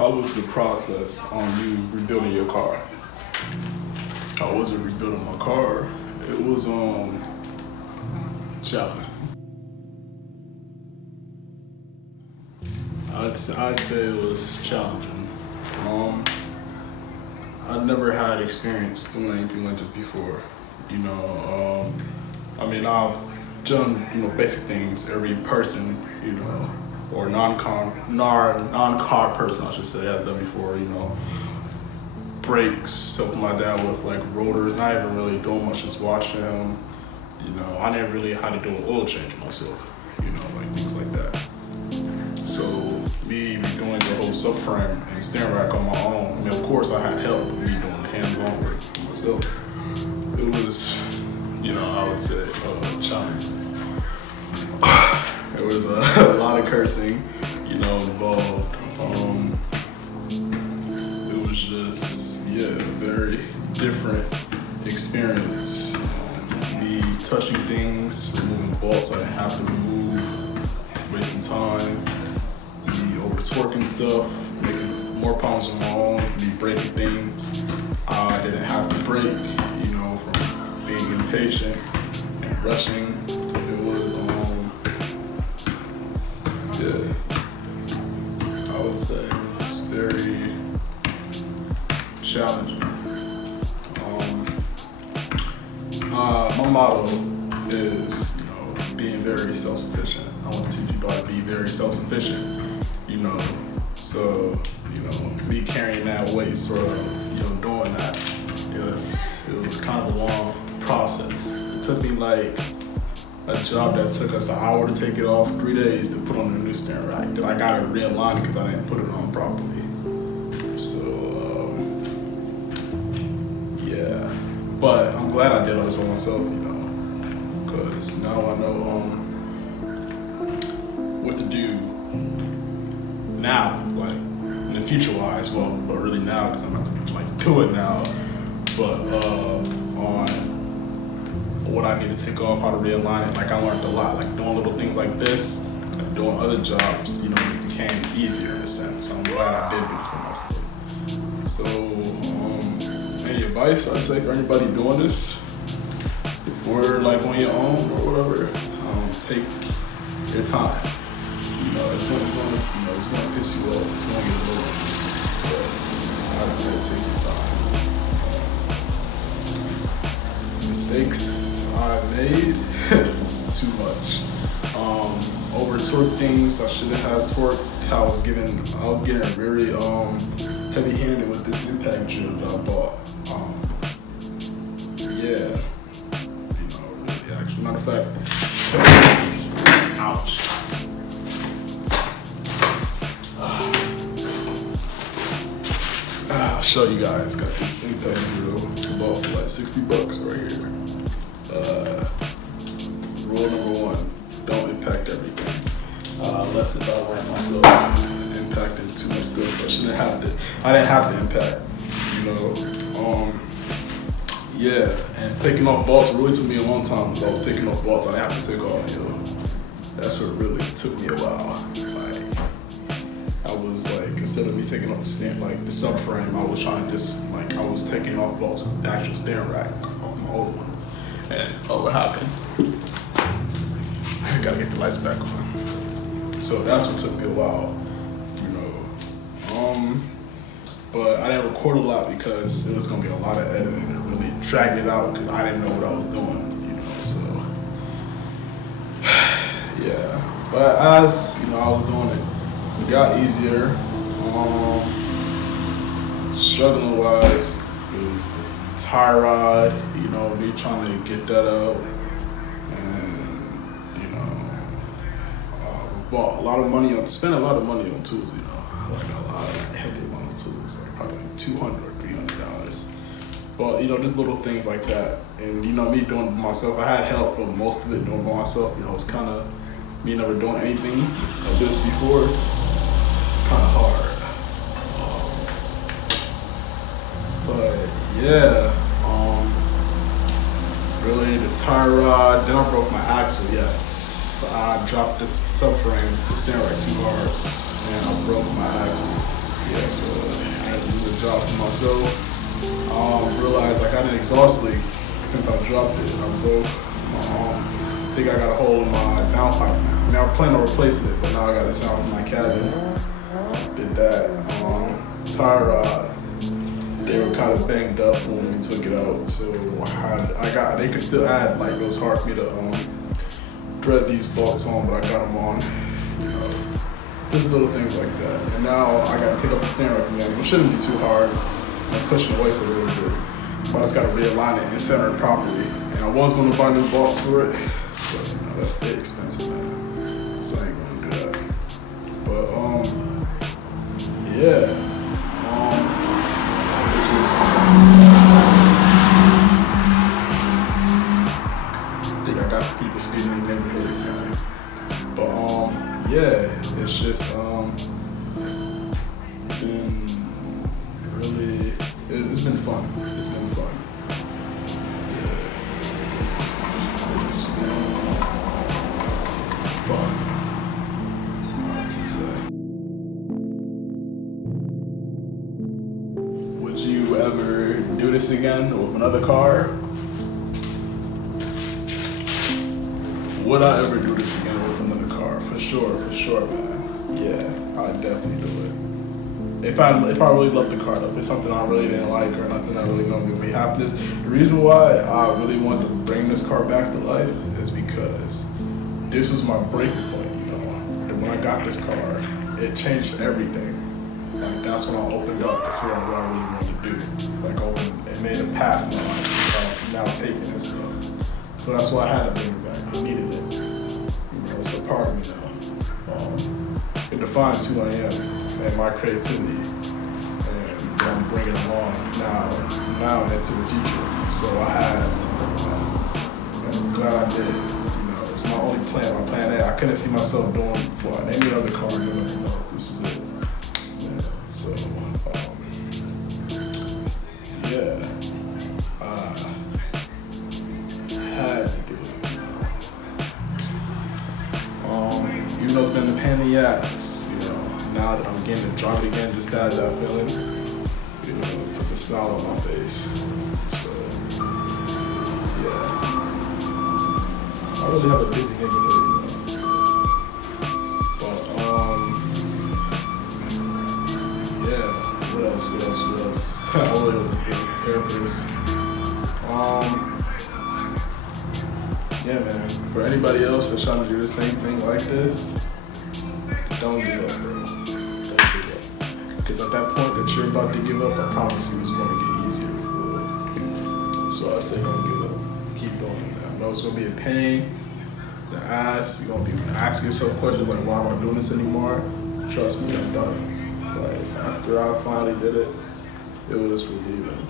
How was the process on you rebuilding your car? I wasn't rebuilding my car. It was challenging. I'd say it was challenging. I've never had experience doing anything like this before. I've done basic things every person or non-car person I should say I've done before. Brakes, helping my dad with like rotors, not even really doing much, just watching him. I didn't really how to do an oil change myself. Like things like that. So me doing the whole subframe and steering rack on my own. Of course I had help with me doing the hands-on work myself. It was, I would say, challenging. There was a lot of cursing, involved. It was just, very different experience. Me touching things, removing bolts I didn't have to remove, wasting time, me over-torquing stuff, making more problems on my own, me breaking things I didn't have to break, from being impatient and rushing. It was, I would say it's very challenging. My motto is, being very self-sufficient. I want to teach people how to be very self-sufficient, So, me carrying that weight, sort of, doing that, it was kind of a long process. It took me like a job that took us an hour to take it off, 3 days to put on the new steering rack. Then I got it realigned because I didn't put it on properly. So, but I'm glad I did all this by myself, because now I know what to do now, like in the future wise, but really now because I'm not gonna do it now, but on what I need to take off, how to realign it. Like I learned a lot, like doing little things like this, and doing other jobs, it became easier in a sense. So I'm glad I did this for myself. So, any advice I'd say for anybody doing this, or like on your own or whatever, take your time. It's gonna piss you off. It's gonna get annoying. But I'd say take your time. Mistakes I made, it's too much. Over torque things I shouldn't have torqued. I was getting very heavy-handed with this impact drill that I bought. Actually, matter of fact, ouch. I'll show you guys. Got this impact drill bought for like $60 right here. Rule number 1: don't impact everything. Unless if I land myself impacting too much stuff, I didn't have to impact. And taking off bolts really took me a long time. Because I was taking off bolts I didn't have to take off. That's what really took me a while. Like I was like, instead of me taking off the subframe, I was trying to I was taking off bolts with the actual steering rack off my old one. And what happened? I gotta get the lights back on. So that's what took me a while, But I didn't record a lot because it was gonna be a lot of editing and really dragging it out because I didn't know what I was doing, So But as I was doing it, it got easier. Struggling wise, it was the tie rod, me trying to get that out. Bought a lot of money spent a lot of money on tools, like a lot of heavy money on tools, like probably like $200 or $300. But just little things like that, and me doing it by myself. I had help, but most of it doing by myself. It's kind of me never doing anything like this before. It's kind of hard. Really the tie rod. Then I broke my axle. Yes. I dropped this subframe, the steering rack too hard, and I broke my axle. yeah, so I had to do the job for myself. Realized I got an exhaust leak since I dropped it. I broke. I think I got a hole in my downpipe now. I mean, I plan on replacing it, but now I got a sound from my cabin. Did that. Tire rod, they were kind of banged up when we took it out, so they could still add, like, it was hard for me to thread these bolts on, but I got them on, you know, just little things like that. And now I gotta take up the steering rack again. It shouldn't be too hard. I'm pushing away for a little bit, but I just gotta realign it and center it properly. And I was gonna buy new bolts for it, but you know, that's expensive, man, so I ain't gonna do that. But yeah. I think I got people speeding in the neighborhood tonight. But yeah, it's just been really, it's been fun. It's been fun. Yeah. It's been fun. Hard to say. Would you ever do this again with another car? Would I ever do this again with another car? For sure, man. Yeah, I'd definitely do it. If I really love the car though, if it's something I really didn't like or nothing I really know give me happiness. The reason why I really wanted to bring this car back to life is because this was my breaking point, you know. And when I got this car, it changed everything. Like, that's when I opened up to figure out what I really wanted to do. Like, it made a path now taking this stuff. So that's why I had to bring it back. I needed it. You know, it's a part of me now. It defines who I am and my creativity, and I'm bringing along now and into the future. So I had to bring it back. And I'm glad I did. You know, it's my only plan. My plan A. I couldn't see myself doing any other car doing anything else. This was it. Yeah. So yeah. Had to do it. Even though it's been a pain in the ass, you know, now that I'm getting to drive it again, just that feeling, you know, it puts a smile on my face. So, yeah. I really have a busy neighborhood, you know. But, yeah, what else? I really wasn't prepared for this. Yeah, man, for anybody else that's trying to do the same thing like this, don't give up, bro. Don't give up. Because at that point that you're about to give up, I promise you it's going to get easier for you. So I say don't give up. Keep doing it. I know it's going to be a pain to ask. You're going to be asking yourself questions like, why am I doing this anymore? Trust me, I'm done. Like, after I finally did it, it was relieving.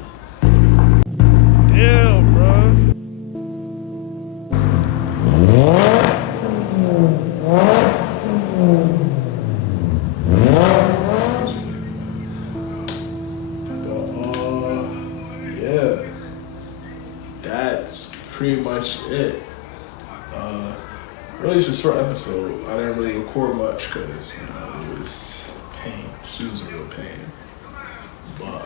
Damn, bro. Yeah, that's pretty much it. Really, it's a short episode. I didn't really record much because, you know, it was pain. She was a real pain. But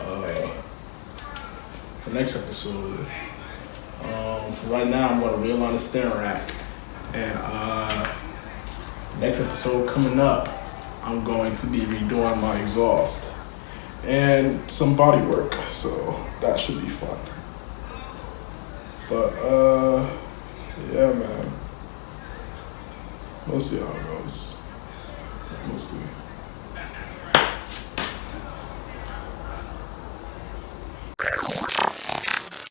for next episode, for right now, I'm going to realign the steering rack. And next episode coming up, I'm going to be redoing my exhaust and some body work, so that should be fun. But yeah, man, we'll see how it goes. We'll see.